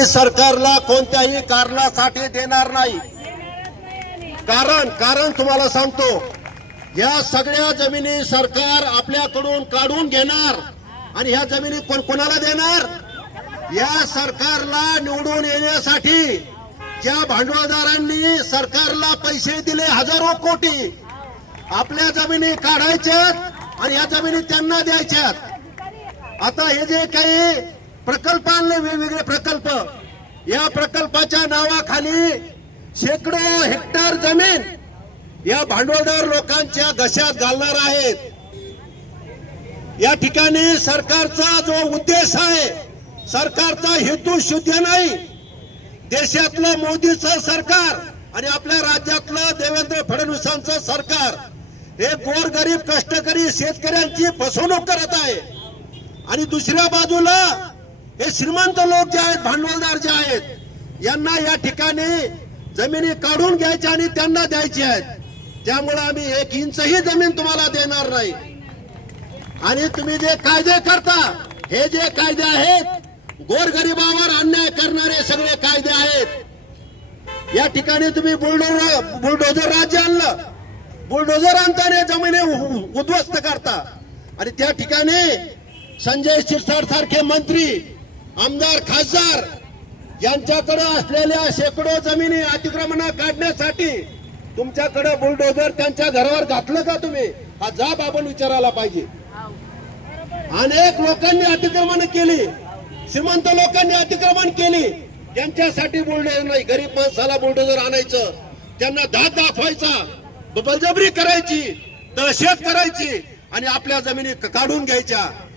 आम्ही सरकारला कोणत्याही कारणासाठी देणार नाही. कारण कारण तुम्हाला सांगतो या सगळ्या जमिनी सरकार आपल्याकडून काढून घेणार आणि ह्या जमिनी कोण कोणाला देणार? या सरकारला निवडून येण्यासाठी ज्या भांडवलदारांनी सरकारला पैसे दिले हजारो कोटी आपल्या जमिनी काढायच्यात आणि ह्या जमिनी त्यांना द्यायच्यात. आता हे जे काही प्रकल्प आणले वेगवेगळे प्रकल्प. या प्रकल्पाच्या नावाखाली शेकडो हेक्टर जमीन या भांडवलदार लोकांच्या घशात घालणार आहेत. या ठिकाणी सरकारचा जो उद्देश आहे सरकारचा हेतू शुद्ध नाही. देशातलं मोदीचं सरकार आणि आपल्या राज्यातलं देवेंद्र फडणवीसांचं सरकार हे गोरगरीब कष्टकरी शेतकऱ्यांची फसवणूक करत आहे. आणि दुसऱ्या बाजूला हे श्रीमंत लोक जे आहेत भांडवलदार जे आहेत यांना या ठिकाणी जमिनी काढून घ्यायच्या आणि त्यांना द्यायची आहेत. त्यामुळे आम्ही एक इंचही जमीन तुम्हाला देणार नाही. आणि तुम्ही जे कायदे करता हे जे कायदे आहेत गोरगरिबावर अन्याय करणारे सगळे कायदे आहेत. या ठिकाणी तुम्ही बुलडोजर बुलडोजर राज्य आणलं. बुलडोजर आणताना जमिनी उद्ध्वस्त करता. आणि त्या ठिकाणी संजय शिरसाट सारखे मंत्री आमदार खासदार यांच्याकडे असलेल्या शेकडो जमिनी अतिक्रमण काढण्यासाठी तुमच्याकडे बुलडोजर त्यांच्या घरावर घातलं का तुम्ही? हा जाब आपण विचारायला पाहिजे. अनेक लोकांनी अतिक्रमण केली. श्रीमंत लोकांनी अतिक्रमण केली. त्यांच्यासाठी बुलडोजर नाही. गरीब माणसाला बुलडोजर आणायचं. त्यांना दाद दाखवायचा. बलजबरी करायची. दहशत करायची. आणि आपल्या जमिनी काढून घ्यायच्या.